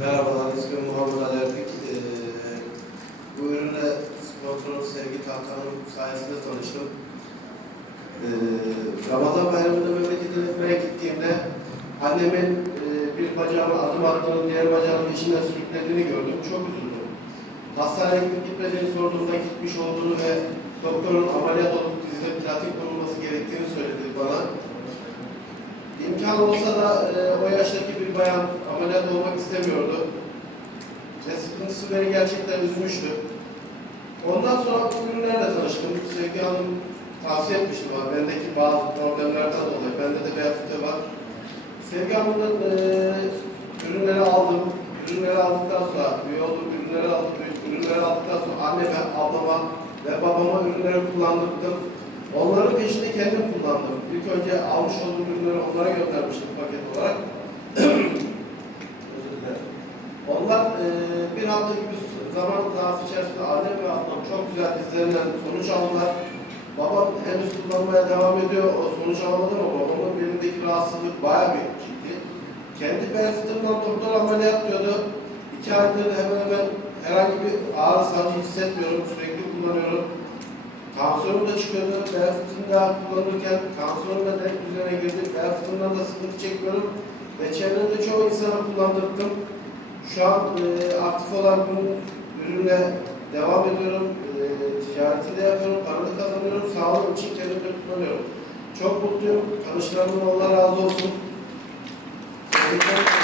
Merhabalar, ismim Muhammed Ali Erpik. Ee, bu ürünle sponsor Sevgi Tahtan'ın sayesinde tanıştım. Ee, Ramazan bayramında memleketine gitmeye gittiğimde annemin e, bir bacağına adım attığını, diğer bacağının içinden sürüklediğini gördüm. Çok üzüldüm. Hastaneye gitmediğini sorduğumda gitmiş olduğunu ve doktorun ameliyat olup dizide İmkan olsa da e, o yaştaki bir bayan ameliyat olmak istemiyordu. Ve sıkıntısı beni gerçekten üzmüştü. Ondan sonra bu ürünlerle tanıştım. Sevgi Hanım tavsiye etmişti bana. Bendeki bazı problemlerden dolayı. Bende de beyaz fıtığı var. Sevgi Hanım'ın e, ürünleri aldım. Ürünleri aldıktan sonra, üye olduğum ürünleri aldım. Ürünleri aldıktan sonra anneme, ablama ve babama ürünleri kullandırdım. Onların peşinde kendim kullandım. İlk önce almış olduğum ürünleri onlara göndermiştim paket olarak. Özür dilerim. Onlar e, bir hafta gibi zaman zarfı içerisinde annem ve ablam çok güzel dizlerinden sonuç aldılar. Babam henüz kullanmaya devam ediyor. O sonuç alamadı ama babamın belindeki rahatsızlık bayağı bir ciddi. Kendi bel fıtığından doktor ameliyat diyordu. İki aydır hemen hemen herhangi bir ağrı sancı hissetmiyorum. Sürekli kullanıyorum. Tansiyonum da çıkıyordu. Bel fıtığını daha kullanırken tansiyonum da denk düzene girdi. Bel fıtığından da sıkıntı çekmiyorum. Ve çevremde çoğu insana kullandırdım. Şu an e, aktif olan bu ürünle devam ediyorum. E, ticaretini de yapıyorum, para da kazanıyorum. Sağlığım için kendimi de kullanıyorum. Çok mutluyum. Tanışlarımın Allah razı olsun. Sevdiklerim-